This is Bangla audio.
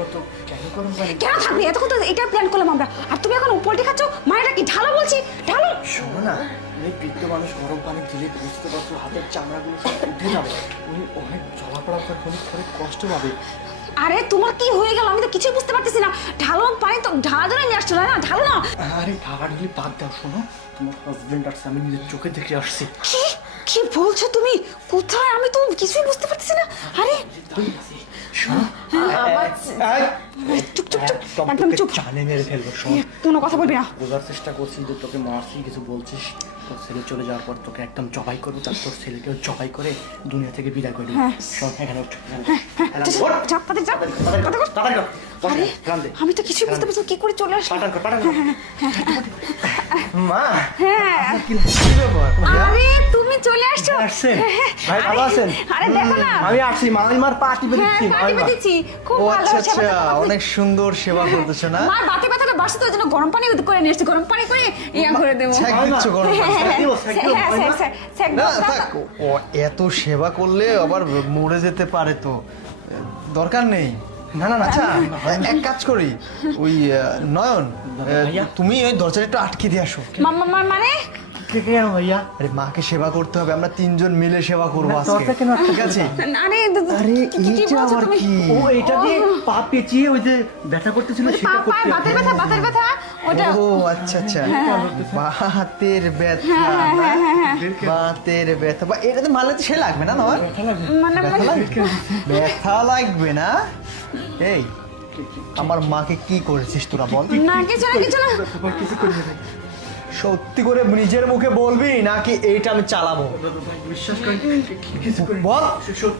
মতো কেন গরম পানি? কেন থাকবে? এতক্ষণ তো এটা প্ল্যান করলাম আমরা, আর তুমি এখন উপলটি খাচ্ছ। মায়েরা কি ঢালো বলছি, ঢালো। শোনো না, এই বৃদ্ধ মানুষ গরম পানি দিলে বুঝতে পারছো হাতের চামড়াগুলো সব উঠে যাবে, উনি অনেক চলাফেরা করে অনেক কষ্ট পাবে। আরে তোমার কি হয়ে গেল? আমি তো কিছুই বুঝতে পারতেছি না। ঢালো পানি তো ঢালা ধরে নিয়ে আসছো না, ঢালো না। আরে ঢাকাঢুলি বাদ দাও, শোনো তোমার হাজবেন্ড আসছে, আমি নিজের চোখে দেখে আসছি। কি কি বলছো তুমি? কোথায়? আমি তো কিছুই বুঝতে পারতেছি না। আরে শোনো, চুপ চুপ চুপ, একদম একদম তোকে চুপ। জানে মেরে ফেলবো। শোন, কোনো কথা বলবি না। বোঝার চেষ্টা করছি যে তোকে মারছি, কিছু বলছিস, তোর ছেলে চলে যাওয়ার পর তোকে একদম জবাই করবো, তার তোর ছেলেকেও জবাই করে দুনিয়া থেকে বিদায় করে দেবো। শোন, এখানে ওঠ, চাপ পাতে চাপ। আরে আমি তো কিছুই বুঝতে পারছি না, কি করে চলে আসি। মা হ্যাঁ, কি ব্যাপার? আরে তুমি চলে আসছো। আসছেন? ভাই ভালো আছেন? আরে দেখো না। আমি আসছি, মামিমার পা টিপে হ্যাঁ, দিচ্ছি। কাটি দিচ্ছি। খুব ও ভালো আচ্ছা সেবা আচ্ছা, করতে। অনেক সুন্দর সেবা করতেছো না? মার বাতে ব্যথাটা বাসে তো, ওই জন্য গরম পানি করে নিয়ে এসেছি। গরম পানি করে ইয়া করে দেবো। ছ্যাঁক দিচ্ছ গরম পানি? হ্যাঁ, না থাক, ও এত সেবা করলে আবার মরে যেতে পারে তো, দরকার নেই। না না না, আচ্ছা এক কাজ করি, ওই নয়ন, তুমি ওই দরজাটা একটু আটকে দিয়ে আসো। মানে কেন ভাইয়া? আরে মাকে সেবা করতে হবে, আমরা তিনজন মিলে সেবা করবো আজকে, দরজা কেন আটকে ঠিক আছে? আরে আরে কি এইটা বলছো আবার তুমি? কি? ও এটা দিয়ে পা পেঁচিয়ে ওই যে ব্যথা করতেছিল সেটা করতে। বাতের ব্যথা ওটা। ও আচ্ছা আচ্ছা, বাতের ব্যথা না? বাতের ব্যথা, বা এটাতে মারলে তো সে লাগবে না? নয় মানে ব্যথা লাগবে না? এই আমার মাকে কি করেছিস তোরা, বল? না, কিছু না, কিছু না। কিছু করে দেবে, সত্যি করে নিজের মুখে বলবি নাকি এইটা আমি চালাবো? বিশ্বাস করেন কিছু করে বল।